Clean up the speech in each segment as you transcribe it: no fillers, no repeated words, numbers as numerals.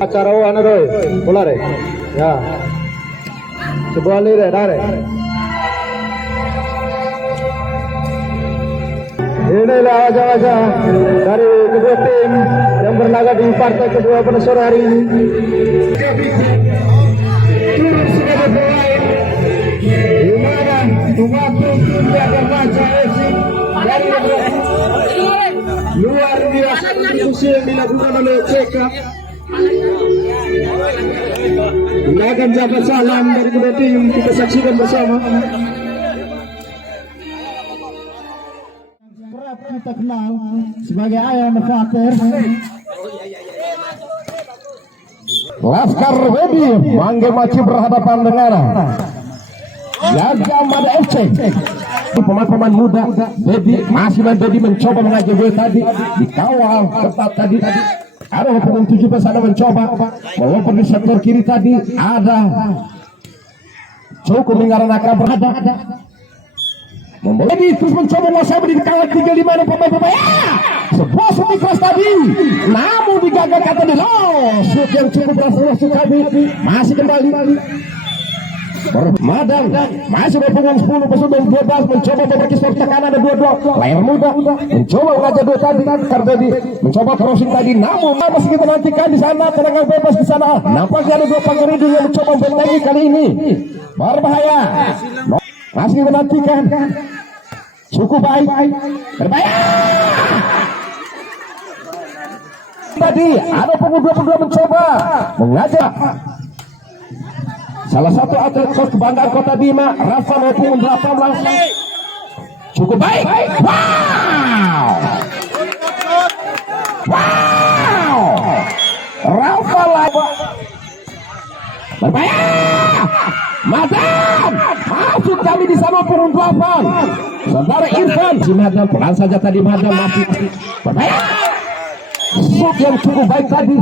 Acara wana roy, bola re. Ya. Sebuah lire dare. Inilah wajah-wajah dari kedua tim yang berlaga di partai kedua pada sore hari ini. Turun sebagai pemain di mana dua tim yang berbaca dari luar biasa diskusi yang dilakukan oleh CK. Ini akan jabat salam dari kedua tim, kita saksikan bersama. Kerap kita kenal sebagai Ayam Fatir. Laskar Wedi Mangge Maci berhadapan dengan Yaga Mada FC. Pemain-pemain muda Dedi masih Dedi mencoba mengajak bola tadi, dikawal ketat tadi. Ada pemain 17 ada mencoba walaupun di sektor kiri tadi ada cukup mengarahkan berada. Jadi terus mencoba menguasai di kawal 35 pemain-pemain. Sebuah shooting keras tadi, namun digagalkan tadi. Shoot yang cukup berhasil tadi masih kembali. Madang masih berpegang 10 pesudah 12 mencoba memberi skor tekanan ada 2-2. Layar muda mencoba mengajak dua tadi Kardedi mencoba crossing tadi, namun masih kita nantikan di sana tendangan bebas di sana. Nampaknya ada dua Pangeridu yang mencoba membentengi kali ini berbahaya. Masih kita nantikan cukup baik berbahaya. Tadi ada pemain 22 mencoba mengajak salah satu atlet kebanggaan Kota Bima, Rafa maupun 18 cukup baik. Wow, Rafa lagi berbahaya. Madam masuk kami di sana pun 8. Saudara Irfan si Madam pelan saja tadi, Madam masih berbahaya. Shoot yang cukup baik tadi,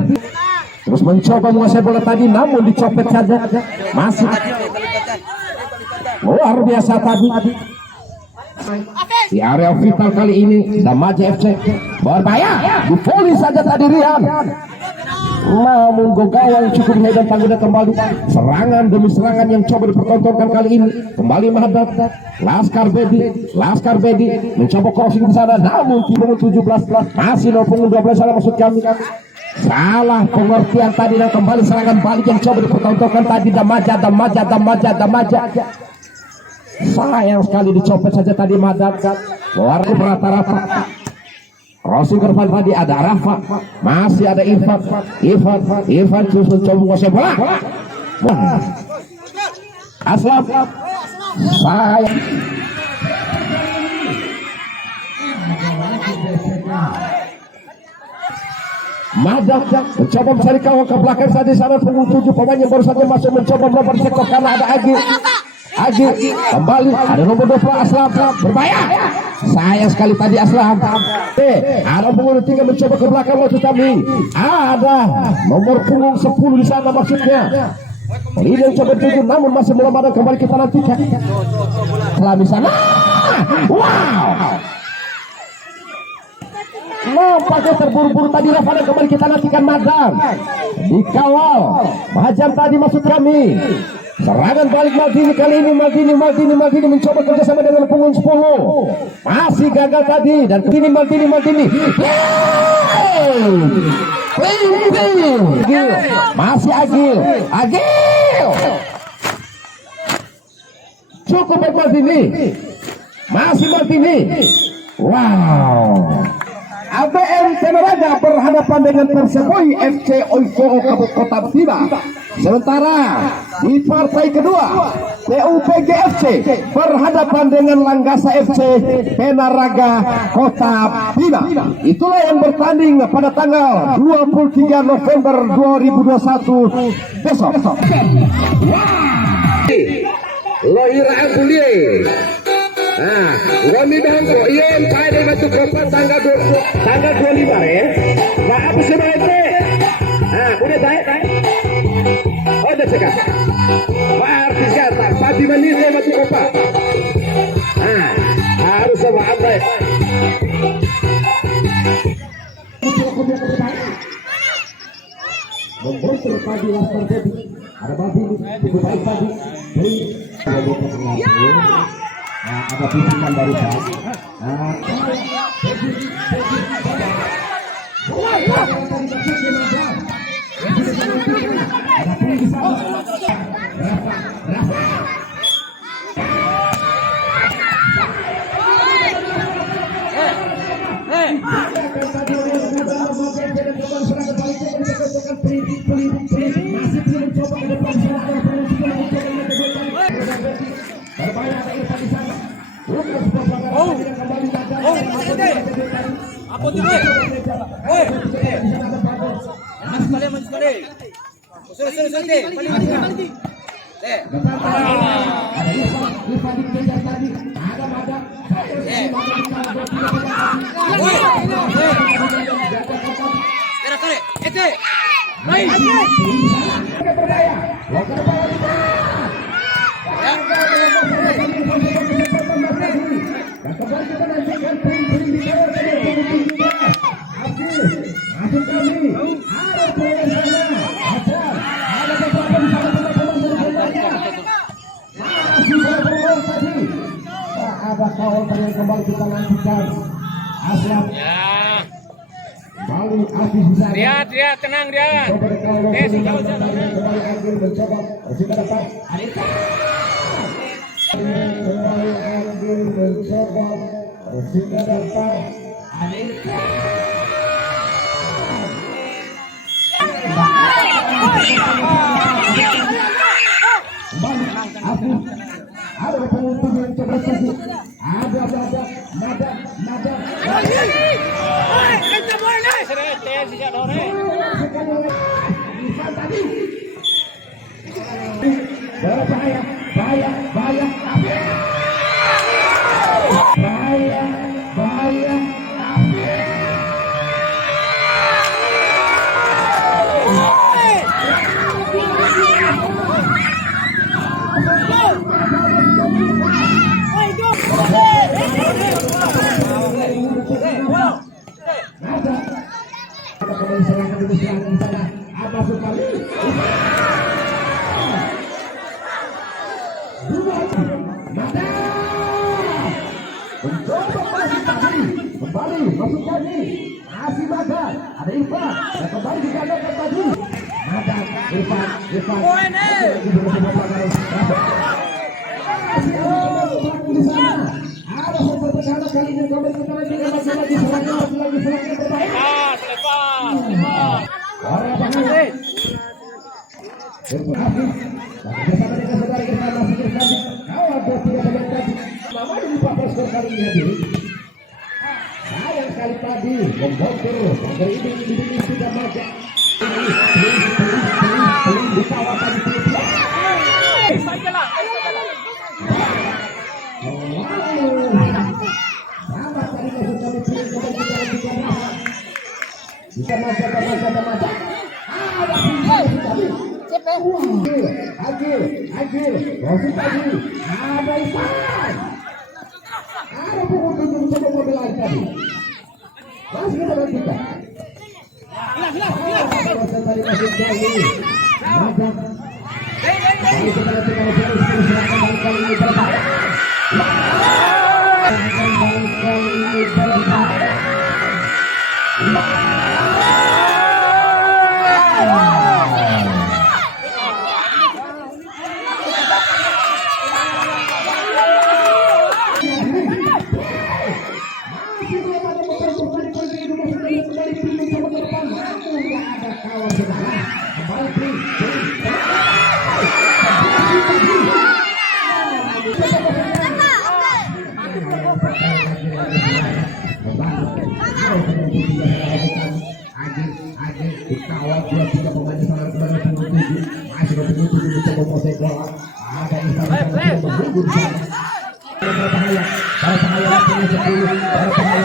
terus mencoba menguasai bola tadi, namun dicopet saja. Masih luar biasa tadi di area vital kali ini. Damaja FC berbahaya, di volley saja tadi Rian, namun gawang cukup hebat. Tangguh kembali serangan demi serangan yang coba dipertontonkan kali ini. Kembali menghadap Laskar Bedi mencoba crossing di sana, namun tim 17 masih 12 salah maksud kami. Salah pengertian tadi dan kembali serangan balik yang coba dipertontonkan tadi. Damaja. Sayang sekali dicopet saja tadi Madam. Luar rata-rata. Crossing ke depan tadi ada Rafa, masih ada Irfan terus mencoba menguasai bola. Aslam sayang. Madam mencoba mencari kawan ke belakang saja. Sana punggung 7 pemain yang baru saja masuk mencoba melompat di sektor karena ada Agi kembali ada nomor 2 Aslam berbahaya. Sayang sekali tadi Aslam. Ada punggung 3 mencoba ke belakang maksud kami. Ada nomor punggung 10 di sana maksudnya. Ini yang coba 7 namun masih melompat, kembali kita nantikan. Setelah di sana. Wow. Nampaknya terburu-buru tadi Rafa, dan kembali kita nantikan Madam dikawal Mahjam tadi maksud kami. Serangan balik Maldini kali ini. Maldini mencoba kerjasama dengan punggung 10, masih gagal tadi. Dan ini Maldini masih Agil cukup baik Maldini, masih Maldini. Wow, ABM Tenaraga berhadapan dengan Perseboi FC Oiko Kota Bima. Sementara di partai kedua PUPG FC berhadapan dengan Langgasa FC Tenaraga Kota Bima. Itulah yang bertanding pada tanggal 23 November 2021 besok. Lohira Abulie. Nah, kami bangko iyon pada masuk ke tanggal 25 ya. Nah, apa sih itu? Nah, udah tahu. Oh, udah cekak. Wah, artis kata, tapi menit masuk apa? Nah, harus sama apa? memboncer pagi Laskar Devi. Ada Babi cukup baik tadi dari ada pimpinan dari Apa tu ni? Mas sekali, mas sekali. Sorry. Paling lagi. ada kawal yang kembali kita lanjutkan. Aslam ya Bali Aziz bisa dia tenang dia kembali Agil mencoba sudah dapat Anita kembali Agil mencoba sudah dapat Anita kembali Aziz ada penonton yang coba saja ada nada bahaya kembali masuk lagi Asih Bagar ada Irfan dan kembali digandakan tadi ada Irfan di sana ada sosok pertahanan kali ini kembali kita lagi serangnya terbaik bersama dengan saudara kita masih bersama kawal 2-3 tadi nama di 14 skor kali ini sayang sekali tadi membongkar dari ini tidak baca di kawasan bisa masa Agil masuk lagi ada Ipan ada pukul coba mobil lagi tadi masih kita lanjutkan tadi masih jauh Majak kita lanjutkan kali ini berbahaya dikawal 2-3 pemain sangat kembali masih bertujuh mencoba posisi bola ada di sana menunggu di sana berbahaya punya 10 berbahaya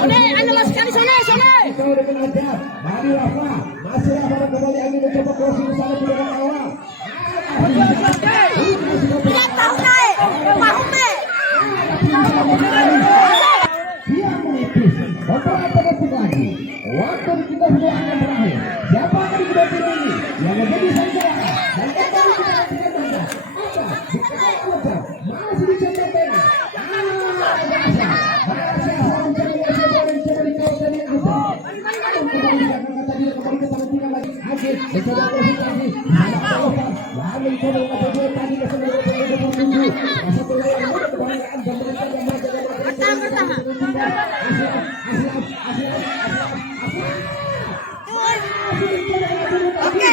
Anda mas sekali sana. Masih Rafa kembali lagi. Waktu kita sudah akan berakhir. Siapa akan di kedua tim ini yang menjadi sasaran? Dan kembali kita saksikan saja. Apa? Dikawal Alonso masih dicoba tengah. Masih mencari Alonso dan coba dikawal tadi Alonso. Kembali diangkat tadi kembali ke tangan tinggal lagi. Agil mencoba konsentrasi. Lalu mencoba mencoba tadi ke sebelah menuju. Satu lawan mudah kebanyakan dan mereka yang Oke.